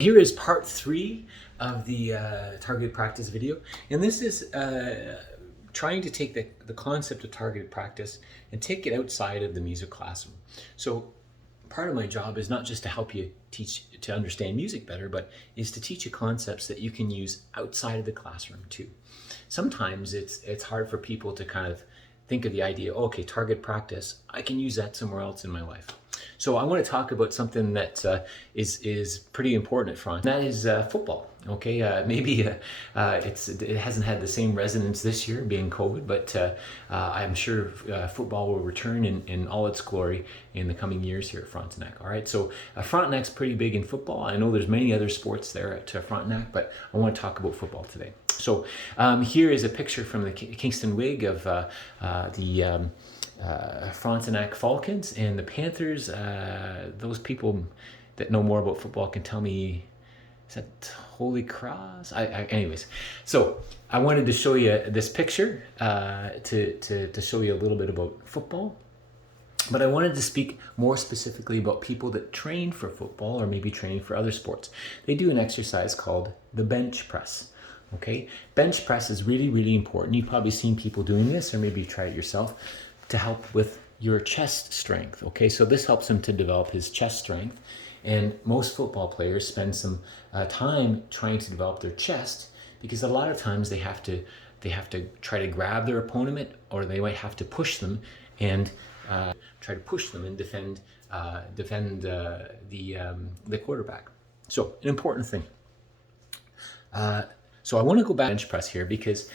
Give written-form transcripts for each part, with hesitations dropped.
Here is part 3 of the targeted practice video, and this is trying to take the concept of targeted practice and take it outside of the music classroom. So part of my job is not just to help you teach to understand music better, but is to teach you concepts that you can use outside of the classroom too. Sometimes it's hard for people to kind of think of the idea, okay, target practice, I can use that somewhere else in my life. So I want to talk about something that is pretty important at Front. That is football. Okay, maybe it hasn't had the same resonance this year, being COVID, but I'm sure football will return in all its glory in the coming years here at Frontenac. All right, so Frontenac's pretty big in football. I know there's many other sports there at Frontenac, but I want to talk about football today. So here is a picture from the Kingston Whig of the Frontenac Falcons and the Panthers. Those people that know more about football can tell me, is that Holy Cross? Anyways, so I wanted to show you this picture to show you a little bit about football. But I wanted to speak more specifically about people that train for football or maybe train for other sports. They do an exercise called the bench press. Okay, bench press is really, really important. You've probably seen people doing this, or maybe you try it yourself, to help with your chest strength. Okay, so this helps him to develop his chest strength. And most football players spend some time trying to develop their chest, because a lot of times they have to try to grab their opponent, or they might have to push them and try to push them and defend the quarterback. So an important thing. So I want to go back to bench press here, because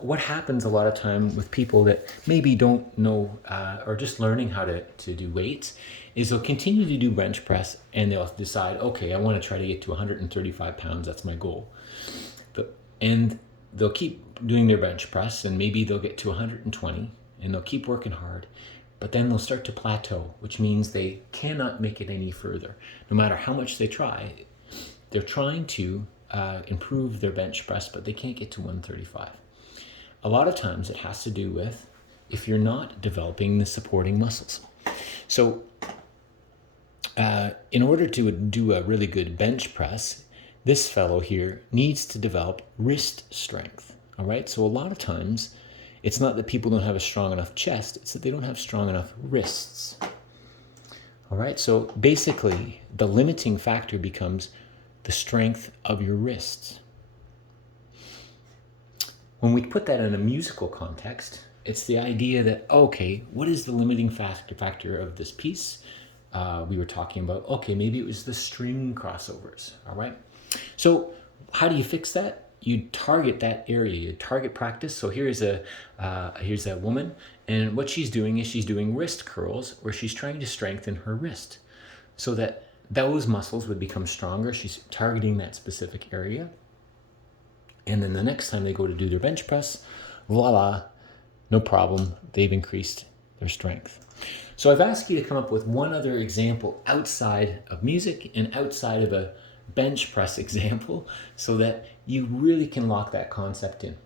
what happens a lot of time with people that maybe don't know or just learning how to do weights is they'll continue to do bench press and they'll decide, okay, I want to try to get to 135 pounds. That's my goal. And they'll keep doing their bench press, and maybe they'll get to 120 and they'll keep working hard. But then they'll start to plateau, which means they cannot make it any further. No matter how much they try, they're trying to improve their bench press, but they can't get to 135. A lot of times it has to do with if you're not developing the supporting muscles. So in order to do a really good bench press, this fellow here needs to develop wrist strength. All right, so a lot of times it's not that people don't have a strong enough chest, it's that they don't have strong enough wrists. All right, so basically the limiting factor becomes the strength of your wrists. When we put that in a musical context, it's the idea that, okay, what is the limiting factor of this piece? We were talking about, okay, maybe it was the string crossovers, all right? So how do you fix that? You target that area, you target practice. So here's a woman, and what she's doing is she's doing wrist curls, where she's trying to strengthen her wrist so that those muscles would become stronger. She's targeting that specific area. And then the next time they go to do their bench press, voila, no problem, they've increased their strength. So I've asked you to come up with one other example outside of music and outside of a bench press example, so that you really can lock that concept in.